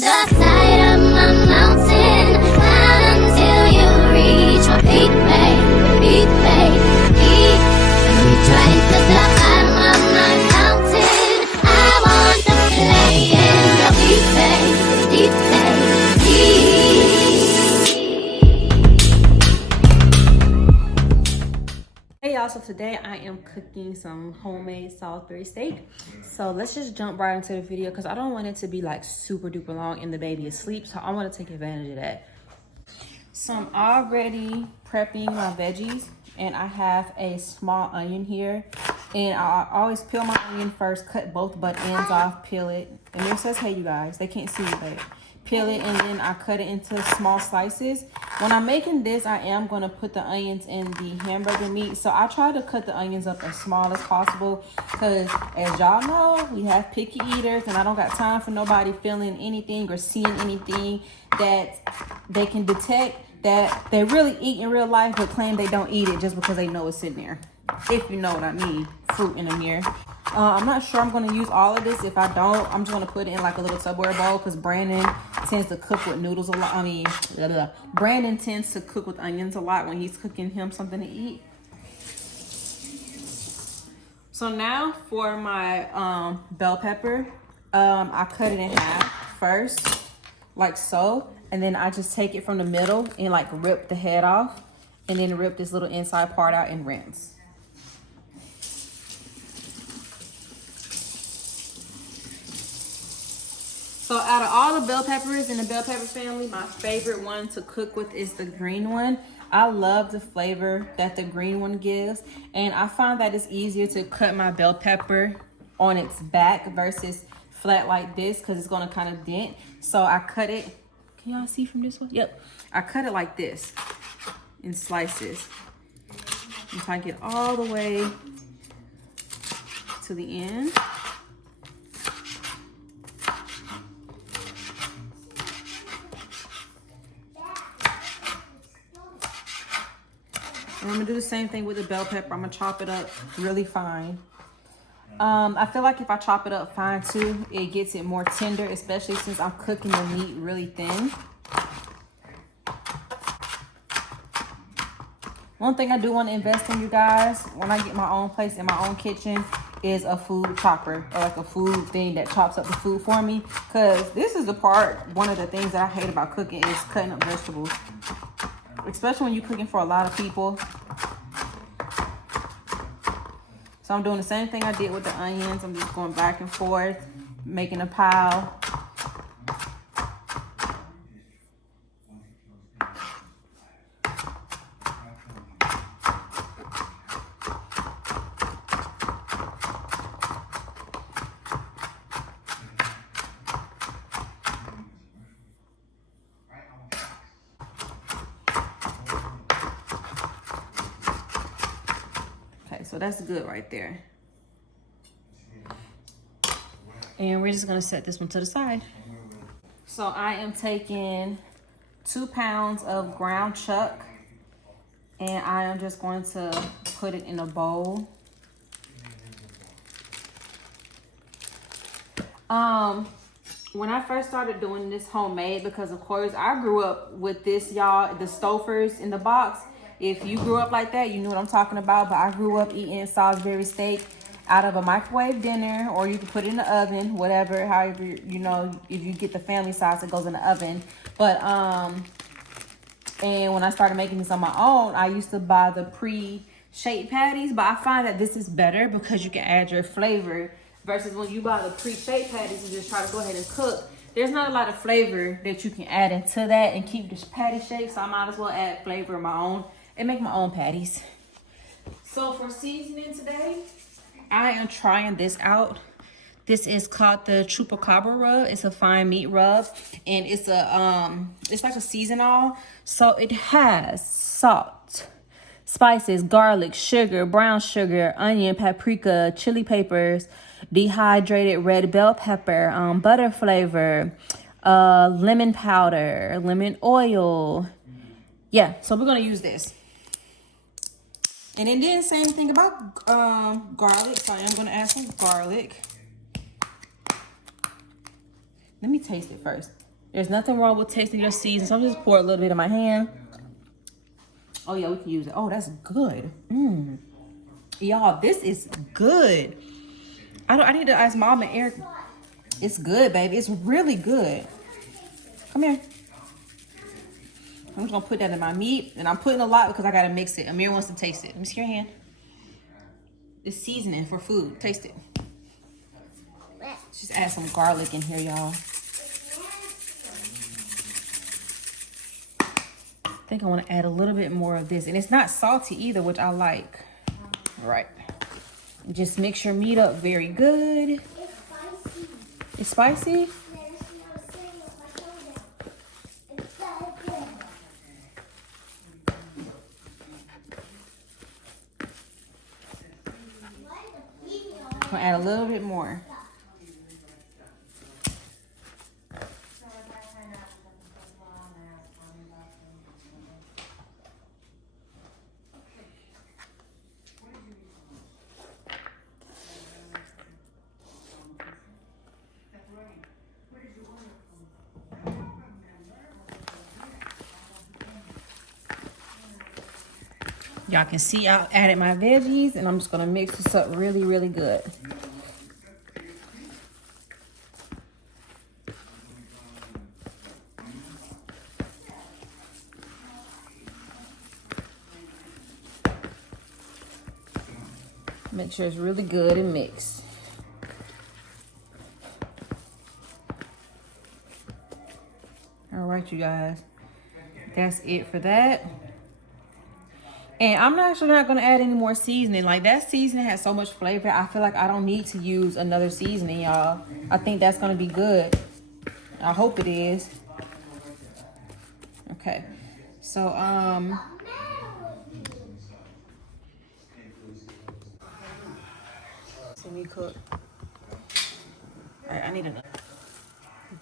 the side of my mountain. Climb until you reach my peak, babe. Peak, babe. Peak. Right to the bottom of my mountain. I want to play in your deep, babe. Deep, babe. Hey y'all, so today I am cooking some homemade Salisbury steak. So let's just jump right into the video because I don't want it to be like super duper long and the baby is asleep, so I want to take advantage of that. So I'm already prepping my veggies and I have a small onion here, and I always peel my onion first, cut both butt ends off, peel it, and there says hey you guys, they can't see you, but peel it, and then I cut it into small slices. When I'm making this, I am going to put the onions in the hamburger meat. So I try to cut the onions up as small as possible because, as y'all know, we have picky eaters, and I don't got time for nobody feeling anything or seeing anything that they can detect that they really eat in real life but claim they don't eat it just because they know it's in there. If you know what I mean, fruit in a mirror. I'm not sure I'm going to use all of this. If I don't, I'm just going to put it in like a little Tupperware bowl because Brandon tends to cook with noodles a lot. Brandon tends to cook with onions a lot when he's cooking him something to eat. So now for my bell pepper, I cut it in half first, like so. And then I just take it from the middle and like rip the head off, and then rip this little inside part out and rinse. So out of all the bell peppers in the bell pepper family, my favorite one to cook with is the green one. I love the flavor that the green one gives. And I find that it's easier to cut my bell pepper on its back versus flat like this because it's going to kind of dent. So I cut it. Can y'all see from this one? Yep. I cut it like this in slices. If I get all the way to the end. And I'm gonna do the same thing with the bell pepper. I'm gonna chop it up really fine. I feel like if I chop it up fine too, it gets it more tender, especially since I'm cooking the meat really thin. One thing I do want to invest in, you guys, when I get my own place in my own kitchen, is a food chopper, or like a food thing that chops up the food for me. Because this is the part, one of the things that I hate about cooking is cutting up vegetables. Especially when you're cooking for a lot of people. So I'm doing the same thing I did with the onions. I'm just going back and forth, making a pile. So that's good right there. And we're just gonna set this one to the side. So I am taking 2 pounds of ground chuck, and I am just going to put it in a bowl. When I first started doing this homemade, because of course I grew up with this, y'all, the Stofers in the box. If you grew up like that, you know what I'm talking about. But I grew up eating Salisbury steak out of a microwave dinner, or you can put it in the oven, whatever, however, you know, if you get the family size, it goes in the oven. But, and when I started making this on my own, I used to buy the pre-shaped patties. But I find that this is better because you can add your flavor versus when you buy the pre-shaped patties and just try to go ahead and cook. There's not a lot of flavor that you can add into that and keep this patty shape. So I might as well add flavor of my own and make my own patties. So for seasoning today, I am trying this out. This is called the chupacabra rub. It's a fine meat rub, and it's like a seasonal. So it has salt, spices, garlic, sugar, brown sugar, onion, paprika, chili peppers, dehydrated red bell pepper, butter flavor, lemon powder, lemon oil. Yeah, so we're gonna use this. And it didn't say anything about garlic, so I am going to add some garlic. Let me taste it first. There's nothing wrong with tasting your seasoning. So I'm just pour a little bit in my hand. Oh yeah, we can use it. Oh, that's good. Y'all, this is good. I need to ask Mom and Eric. It's good, baby. It's really good. Come here. I'm just gonna put that in my meat, and I'm putting a lot because I gotta mix it. Amir wants to taste it. Let me see your hand. It's seasoning for food. Taste it. Just add some garlic in here, y'all. I think I want to add a little bit more of this, and it's not salty either, which I like. All right. Just mix your meat up very good. It's spicy? I'm gonna add a little bit more. Y'all can see I added my veggies, and I'm just gonna mix this up really, really good. Make sure it's really good and mixed. All right, you guys. That's it for that. And I'm actually not gonna add any more seasoning. Like, that seasoning has so much flavor. I feel like I don't need to use another seasoning, y'all. I think that's gonna be good. I hope it is. Okay. So, me cook. All right, I need another.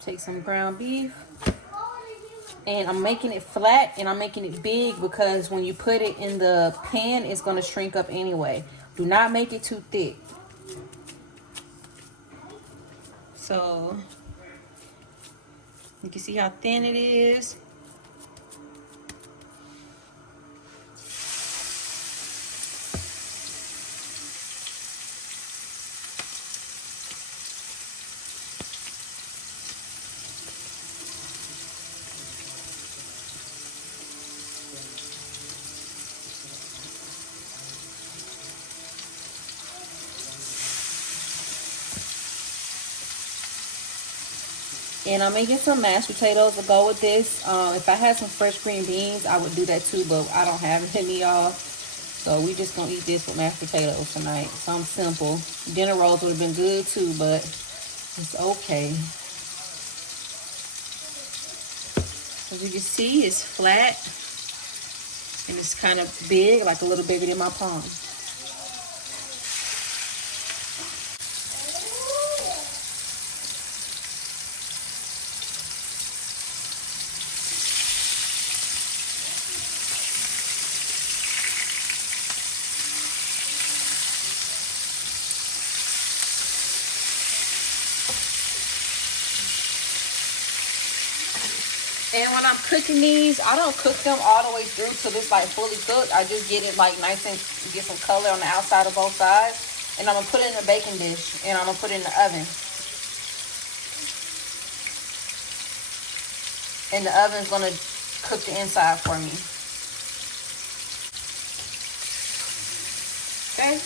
Take some ground beef. And I'm making it flat, and I'm making it big because when you put it in the pan, it's going to shrink up anyway. Do not make it too thick. So, you can see how thin it is. And I'm making some mashed potatoes to go with this. If I had some fresh green beans, I would do that too, but I don't have any, y'all. So we just gonna eat this with mashed potatoes tonight. Something simple. Dinner rolls would have been good too, but it's okay. As you can see, it's flat. And it's kind of big, like a little baby in my palm. And when I'm cooking these, I don't cook them all the way through till it's like fully cooked. I just get it like nice and get some color on the outside of both sides. And I'm gonna put it in a baking dish, and I'm gonna put it in the oven. And the oven's gonna cook the inside for me. Okay.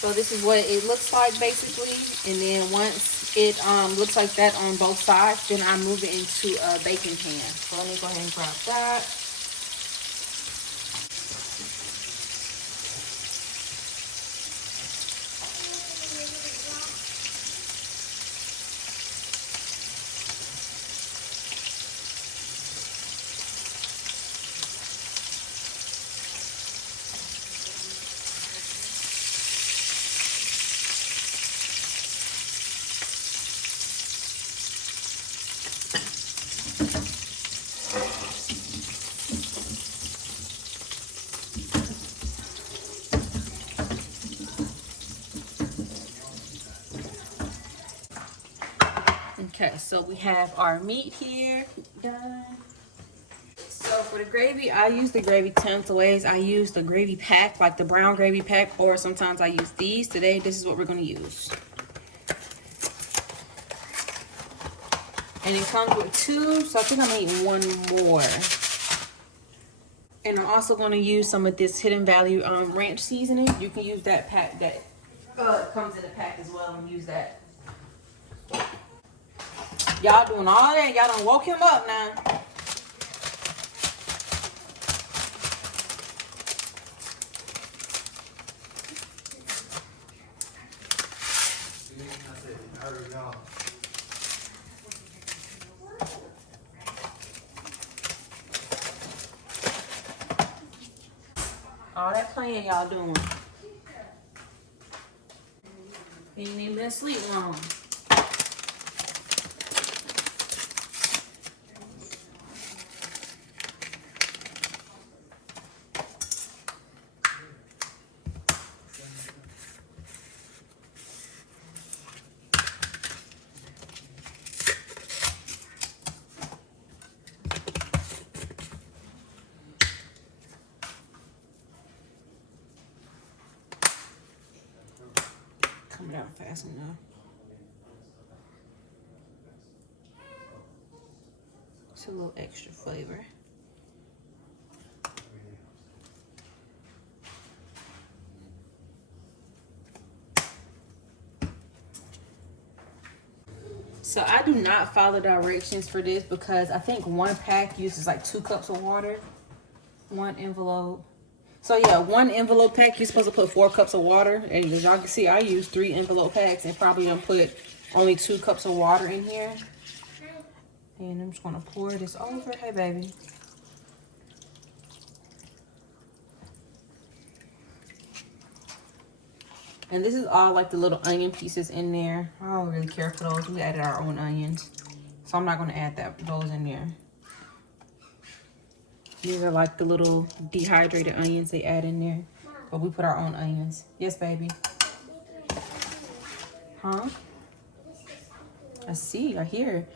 So this is what it looks like basically. And then once it looks like that on both sides, then I move it into a baking pan. So let me go ahead and grab that. Okay, so we have our meat here done. So for the gravy, I use the gravy tons of ways. I use the gravy pack, like the brown gravy pack, or sometimes I use these. Today, this is what we're gonna use. And it comes with 2, so I think I'm gonna eat 1 more. And I'm also gonna use some of this Hidden Valley ranch seasoning. You can use that pack that comes in the pack as well, and use that. Y'all doing all that, y'all done woke him up now. All that playing y'all doing. Ain't even been asleep long. Coming out fast enough. It's a little extra flavor. So I do not follow directions for this because I think 1 pack uses like 2 cups of water. 1 envelope. So yeah, 1 envelope pack, you're supposed to put 4 cups of water. And as y'all can see, I use 3 envelope packs and probably gonna put only 2 cups of water in here. And I'm just gonna pour this over. Hey, baby. And this is all like the little onion pieces in there. I don't really care for those. We added our own onions. So I'm not gonna add those in there. These are like the little dehydrated onions they add in there. But we put our own onions. Yes, baby. Huh? I see, I hear.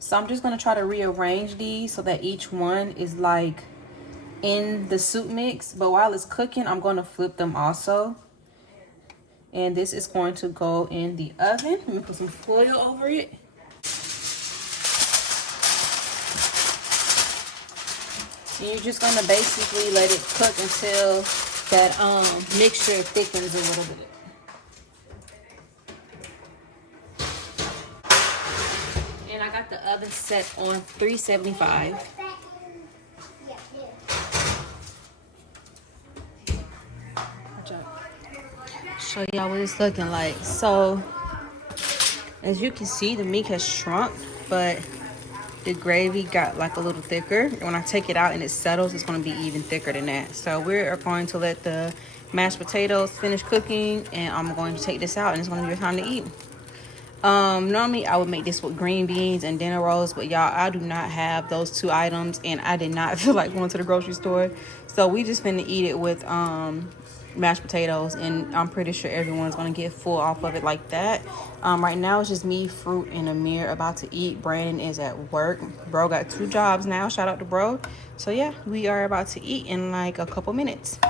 So I'm just gonna try to rearrange these so that each one is like in the soup mix. But while it's cooking, I'm gonna flip them also. And this is going to go in the oven. Let me put some foil over it. And you're just gonna basically let it cook until that mixture thickens a little bit. And I got the oven set on 375. Show y'all what it's looking like. So as you can see, the meat has shrunk, but the gravy got like a little thicker. When I take it out and it settles, it's going to be even thicker than that. So we're going to let the mashed potatoes finish cooking, and I'm going to take this out and it's going to be time to eat. Normally I would make this with green beans and dinner rolls, but y'all, I do not have those 2 items and I did not feel like going to the grocery store. So we just finna eat it with mashed potatoes, and I'm pretty sure everyone's gonna get full off of it like that. Right now it's just me, Fruit, and Amir about to eat. Brandon is at work. Bro got 2 jobs now. Shout out to bro. So yeah, we are about to eat in like a couple minutes.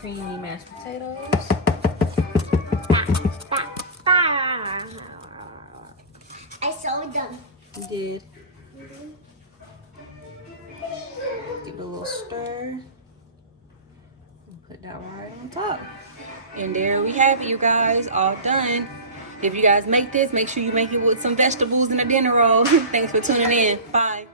Creamy mashed potatoes. I saw it done. You did. Give it a little stir. Put that right on top. And there we have it, you guys. All done. If you guys make this, make sure you make it with some vegetables and a dinner roll. Thanks for tuning in. Bye.